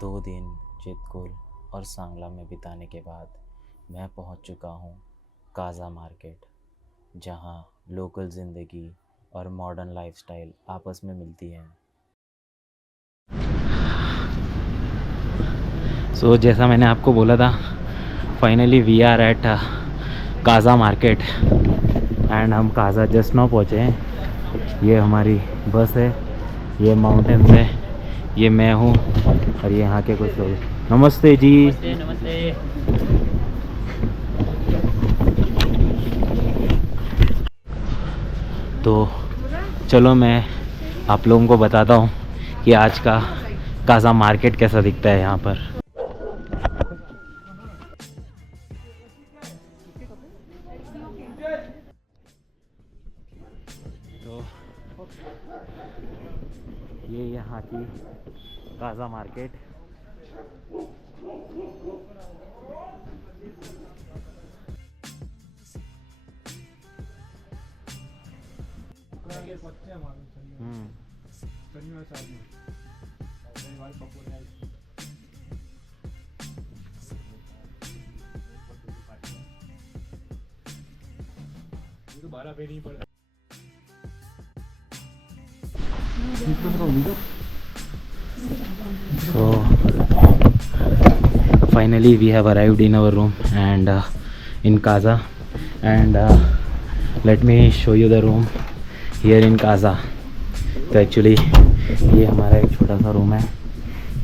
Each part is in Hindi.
2 दिन चितकुल और सांगला में बिताने के बाद मैं पहुंच चुका हूं काज़ा मार्केट, जहां लोकल ज़िंदगी और मॉडर्न लाइफस्टाइल आपस में मिलती हैं। जैसा मैंने आपको बोला था, finally we are at Kaza market and हम काज़ा जस्ट नाउ पहुँचे हैं। ये हमारी बस है, ये माउंटेन्स है, ये मैं हूँ और ये यहाँ के कुछ लोग। नमस्ते जी। नमस्ते नमस्ते। तो चलो मैं आप लोगों को बताता हूँ कि आज का काज़ा मार्केट कैसा दिखता है यहाँ पर। तो ये यहाँ की Kaza market. So finally we have arrived in our room and in Kaza, and let me show you the room here in Kaza. तो एक्चुअली ये हमारा एक छोटा सा रूम है।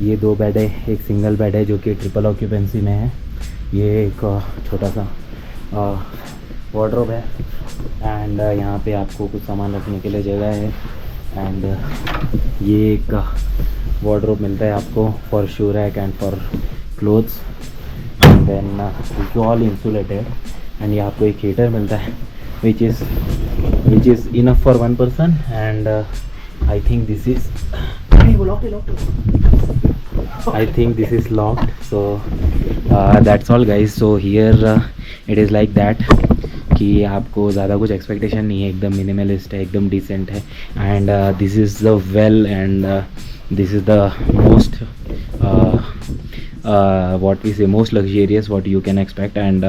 ये 2 बेड है, एक सिंगल बेड है जो कि ट्रिपल ऑक्यूपेंसी में है। ये एक छोटा सा वार्डरोब है एंड यहाँ पे आपको कुछ सामान रखने के लिए जगह है। एंड ये एक वार्डरोब मिलता है आपको for shoe rack and for clothes, and then it's all insulated. And ये आपको एक हीटर मिलता है which is enough for 1 person, and I think this is locked. So that's all guys. So here it is like that कि आपको ज़्यादा कुछ एक्सपेक्टेशन नहीं है, एकदम मिनिमलिस्ट है, एकदम डिसेंट है। And this is the well and this is the most what we say most luxurious what you can expect, and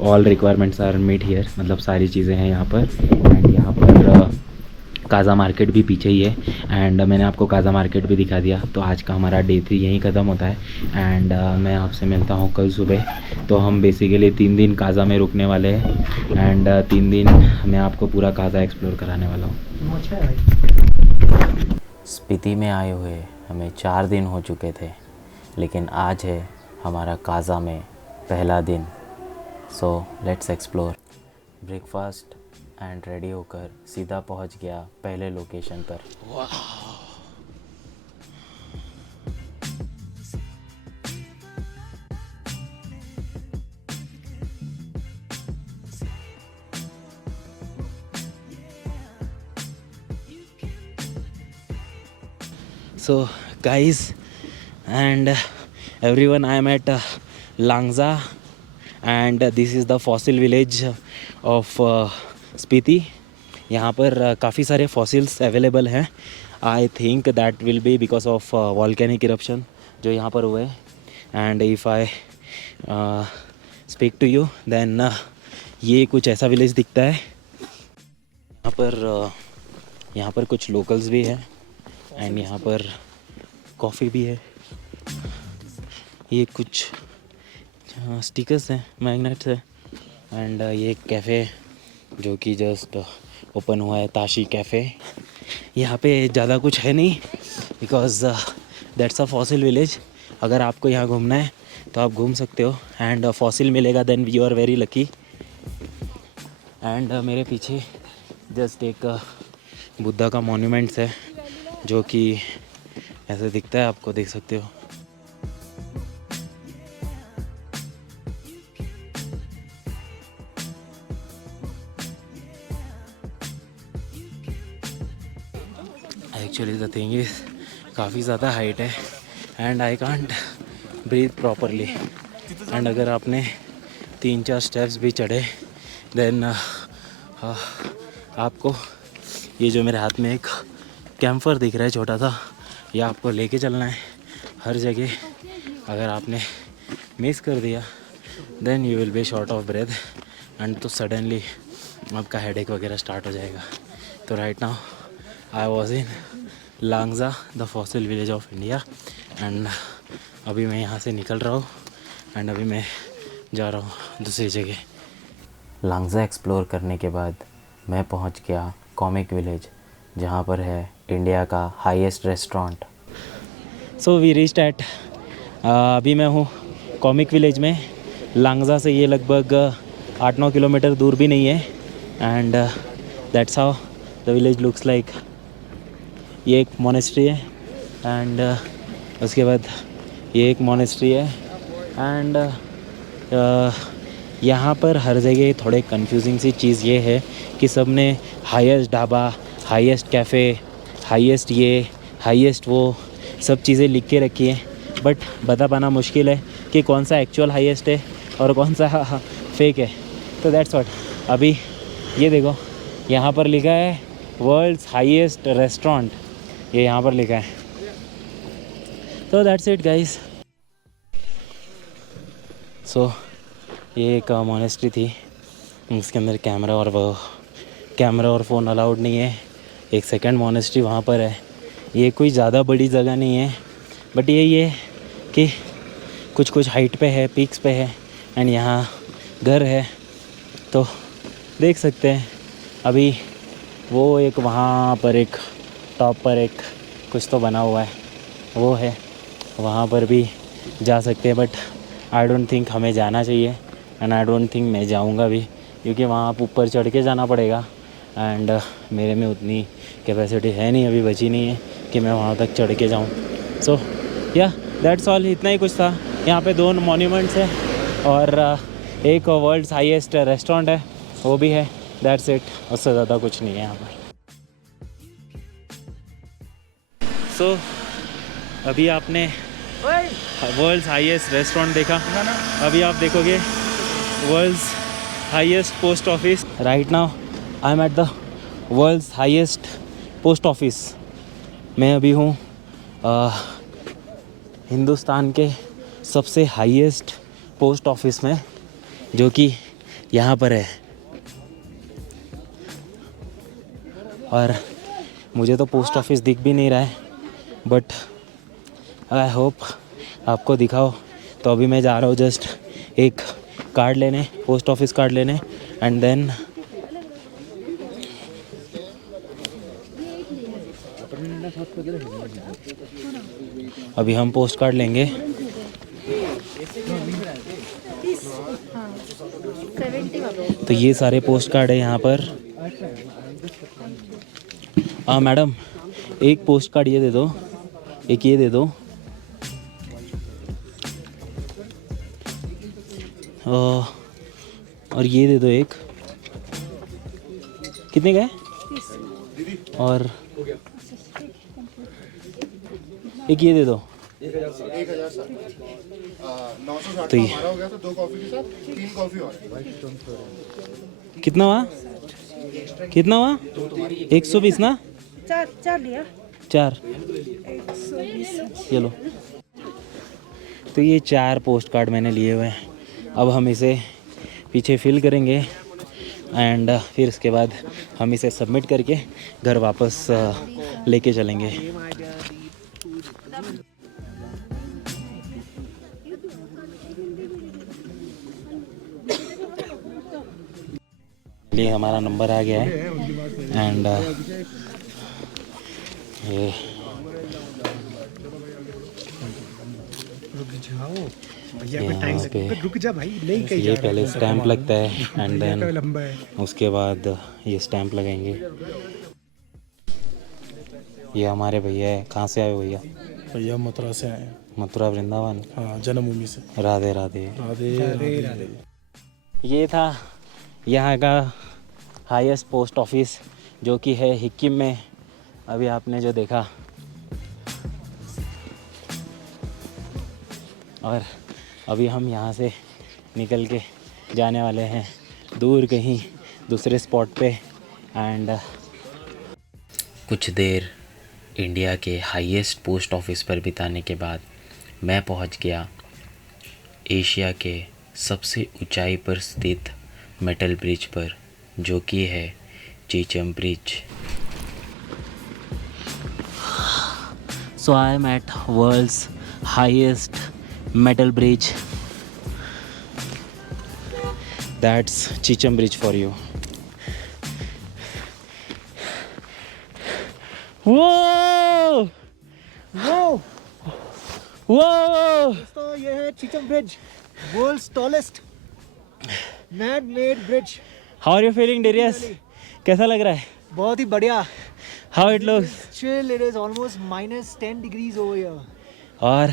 all requirements are met here। मतलब सारी चीज़ें हैं यहाँ पर। एंड यहाँ पर काज़ा मार्केट भी पीछे ही है, एंड मैंने आपको काज़ा मार्केट भी दिखा दिया। तो आज का हमारा डे 3 यहीं ख़त्म होता है, एंड मैं आपसे मिलता हूँ कल सुबह। तो हम बेसिकली 3 दिन काज़ा में रुकने वाले हैं, एंड 3 दिन मैं आपको पूरा काज़ा एक्सप्लोर कराने वाला हूँ। स्पीति में आए हुए हमें 4 दिन हो चुके थे, लेकिन आज है हमारा काज़ा में पहला दिन। So let's explore. Breakfast and ready होकर सीधा पहुंच गया पहले लोकेशन पर। So guys and everyone, I am at Langza, and this is the fossil village of Spiti। यहाँ पर काफ़ी सारे फॉसिल्स अवेलेबल हैं। I think that will be because of volcanic eruption जो यहाँ पर हुए। And if I speak to you then ये कुछ ऐसा विलेज दिखता है। यहाँ पर कुछ लोकल्स भी हैं, एंड यहाँ पर कॉफ़ी भी है। ये कुछ स्टिकर्स हैं, मैग्नेट्स है। एंड ये कैफ़े जो कि जस्ट ओपन हुआ है, ताशी कैफ़े। यहाँ पे ज़्यादा कुछ है नहीं because that's a fossil village. अगर आपको यहाँ घूमना है तो आप घूम सकते हो, एंड फॉसिल मिलेगा then you are very lucky. And मेरे पीछे जस्ट एक बुद्धा का मॉन्यूमेंट्स है जो कि ऐसे दिखता है, आपको देख सकते हो। एक्चुअली द थिंग इज़ काफ़ी ज़्यादा हाइट है and I can't breathe properly. And अगर आपने 3-4 स्टेप्स भी चढ़े देन आपको ये जो मेरे हाथ में एक कैंपर दिख रहा है छोटा सा, ये आपको लेके चलना है हर जगह अगर आपने मिस कर दिया then you will be short of breath and तो सडनली आपका हेडेक वगैरह स्टार्ट हो जाएगा। तो right now I was in Langza the fossil village of India and अभी मैं यहाँ से निकल रहा हूँ एंड अभी मैं जा रहा हूँ दूसरी जगह। लांगजा एक्सप्लोर करने के बाद मैं पहुँच गया कॉमिक विलेज, जहाँ पर है इंडिया का highest restaurant. So we reached at, अभी मैं हूँ कॉमिक विलेज में। लांगजा से ये लगभग 8-9 किलोमीटर दूर भी नहीं है and that's how the village looks like. ये एक मोनेस्ट्री है एंड उसके बाद ये एक मोनेस्ट्री है एंड यहाँ पर हर जगह थोड़े कंफ्यूजिंग सी चीज़ ये है कि सब ने highest dhaba, highest cafe, highest ये, हाईएस्ट वो सब चीज़ें लिख के रखी है, बट बता पाना मुश्किल है कि कौन सा एक्चुअल हाईएस्ट है और कौन सा फेक है। तो दैट्स व्हाट। अभी ये देखो यहाँ पर लिखा है वर्ल्ड्स हाईएस्ट रेस्टोरेंट, ये यहाँ पर लिखा है। तो दैट्स इट गाइस। सो ये एक मोनेस्ट्री थी, उसके अंदर कैमरा और फ़ोन अलाउड नहीं है। एक सेकंड मोनेस्ट्री वहाँ पर है। ये कोई ज़्यादा बड़ी जगह नहीं है, बट ये कि कुछ हाइट पे है, पीक्स पे है एंड यहाँ घर है तो देख सकते हैं। अभी वो एक वहाँ पर एक टॉप पर एक कुछ तो बना हुआ है, वो है, वहाँ पर भी जा सकते हैं, बट आई डोंट थिंक हमें जाना चाहिए एंड आई डोंट थिंक मैं जाऊँगा भी, क्योंकि वहाँ आप ऊपर चढ़ के जाना पड़ेगा एंड मेरे में उतनी कैपेसिटी है नहीं, अभी बची नहीं है कि मैं वहाँ तक चढ़ के जाऊँ। सो या दैट्स ऑल, इतना ही कुछ था। यहाँ पे 2 मॉन्यूमेंट्स है और एक वर्ल्ड्स हाईएस्ट रेस्टोरेंट है, वो भी है। दैट्स इट, उससे ज़्यादा कुछ नहीं है यहाँ पर। सो अभी आपने वर्ल्ड्स हाईएस्ट रेस्टोरेंट देखा, अभी आप देखोगे world's highest post office. Right now I am at the world's highest post office. मैं अभी हूँ हिंदुस्तान के सबसे हाईएस्ट पोस्ट ऑफिस में, जो कि यहाँ पर है। और मुझे तो पोस्ट ऑफिस दिख भी नहीं रहा है, बट आई होप आपको दिखाओ। तो अभी मैं जा रहा हूँ जस्ट एक कार्ड लेने, पोस्ट ऑफिस कार्ड लेने एंड देन अभी हम पोस्ट कार्ड लेंगे। तो ये सारे पोस्ट कार्ड है यहाँ पर। मैडम एक पोस्ट कार्ड ये दे दो, एक ये दे दो, और ये दे दो एक। कितने का है? और एक ये दे दो। 960 तो ये हमारा हो गया, तो 2 कॉफी के साथ 3 कॉफी और कितना हुआ? कितना हुआ? 120 ना? चार लिया। 4 ये लो। तो ये 4 पोस्ट कार्ड मैंने लिए हुए हैं। अब हम इसे पीछे फिल करेंगे एंड फिर इसके बाद हम इसे सबमिट करके घर वापस लेके चलेंगे। ये हमारा नंबर आ गया है एंड ये यहाँ पे रुक जा भाई, नहीं कहीं ये पहले स्टैंप लगता है एंड देन लंबा है। उसके बाद ये स्टैंप लगाएंगे। ये हमारे भैया है। कहाँ से आए भैया? भैया मथुरा से आए हैं। मथुरा वृंदावन। हाँ, जन्मभूमि से। राधे राधे। राधे राधे। ये था यहाँ का हाईएस्ट पोस्ट ऑफिस, जो कि है हिक्किम में। अभी आपने जो देखा, और अभी हम यहाँ से निकल के जाने वाले हैं दूर कहीं दूसरे स्पॉट पे एंड कुछ देर इंडिया के हाईएस्ट पोस्ट ऑफिस पर बिताने के बाद मैं पहुंच गया एशिया के सबसे ऊंचाई पर स्थित मेटल ब्रिज पर, जो कि है Chicham bridge. So I am at world's highest metal bridge. That's Chicham Bridge for you. Whoa! Whoa! Whoa! दोस्तों ये है Chicham bridge, world's tallest man made bridge. How are you feeling, Darius? कैसा लग रहा है? बहुत ही बढ़िया। How it looks? Chill, it is almost -10 degrees over here. और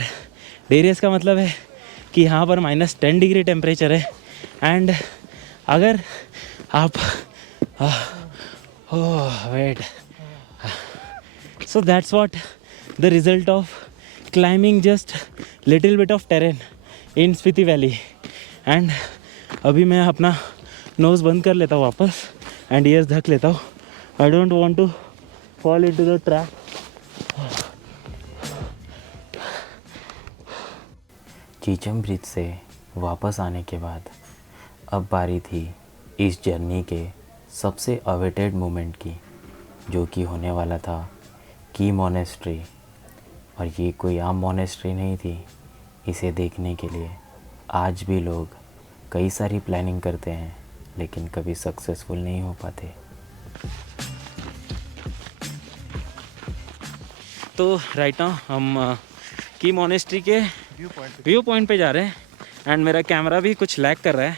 डेरियस का मतलब है कि यहाँ पर -10 डिग्री टेम्परेचर है। एंड अगर आप wait, so that's what the result of climbing just little bit of terrain in Spiti valley. And अभी मैं अपना नोज़ बंद कर लेता हूँ वापस एंड ईयर्स ढक लेता हूँ। I don't want to fall into the trap. Chicham bridge से वापस आने के बाद अब बारी थी इस जर्नी के सबसे अवेटेड मोमेंट की, जो कि होने वाला था की मोनेस्ट्री। और ये कोई आम मोनेस्ट्री नहीं थी। इसे देखने के लिए आज भी लोग कई सारी प्लानिंग करते हैं, लेकिन कभी सक्सेसफुल नहीं हो पाते। तो राइट नाउ हम की मोनेस्ट्री के व्यू पॉइंट पे जा रहे हैं एंड मेरा कैमरा भी कुछ लैग कर रहा है।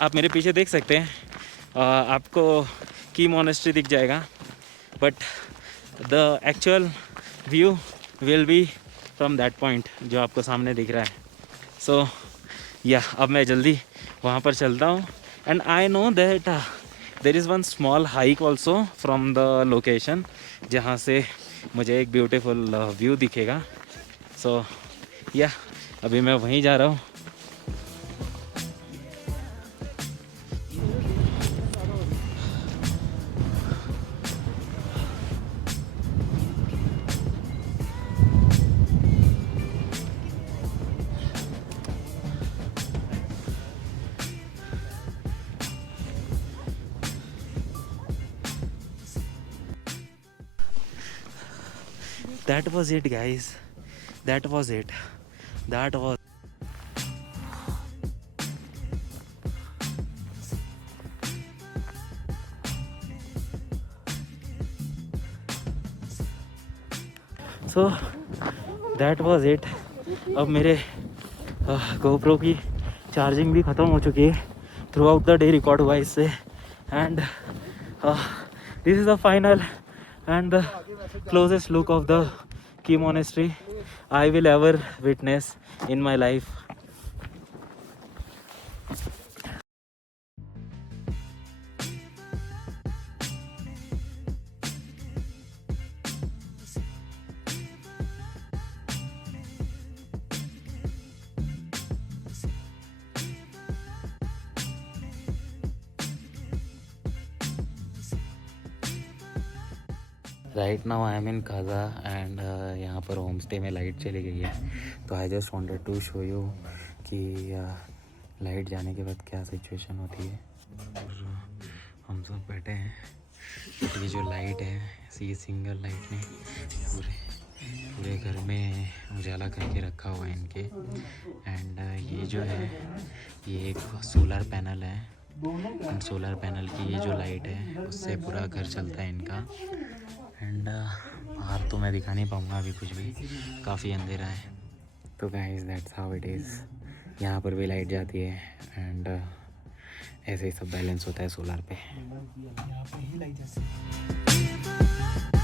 आप मेरे पीछे देख सकते हैं, आपको की मोनेस्ट्री दिख जाएगा, but the actual view will be from that point जो आपको सामने दिख रहा है। सो या अब मैं जल्दी वहाँ पर चलता हूँ। And I know that there is one small hike also from the location, जहाँ से मुझे एक ब्यूटीफुल व्यू दिखेगा। सो या अभी मैं वहीं जा रहा हूँ। That was it, guys. That was it. That was. So that was it. अब मेरे GoPro की चार्जिंग भी ख़त्म हो चुकी है। Through out the day record हुआ इससे। And this is the final and the closest look of the Key Monastery I will ever witness in my life. Right now I M in Kaza and यहाँ पर होम स्टे में लाइट चली गई है। तो I just wanted to show you कि लाइट जाने के बाद क्या सिचुएशन होती है। और हम सब बैठे हैं, ये जो लाइट है, ये सिंगल लाइट ने पूरे घर में उजाला करके रखा हुआ है इनके। एंड ये जो है ये एक सोलर पैनल है, एंड सोलर पैनल की ये जो लाइट है उससे पूरा घर चलता है इनका। एंड बाहर तो मैं दिखा नहीं पाऊँगा अभी कुछ भी, काफ़ी अंधेरा है। तो guys that's how it is. यहाँ पर भी लाइट जाती है एंड ऐसे ही सब बैलेंस होता है सोलर पे। यहाँ पे ही लाइट जाती है।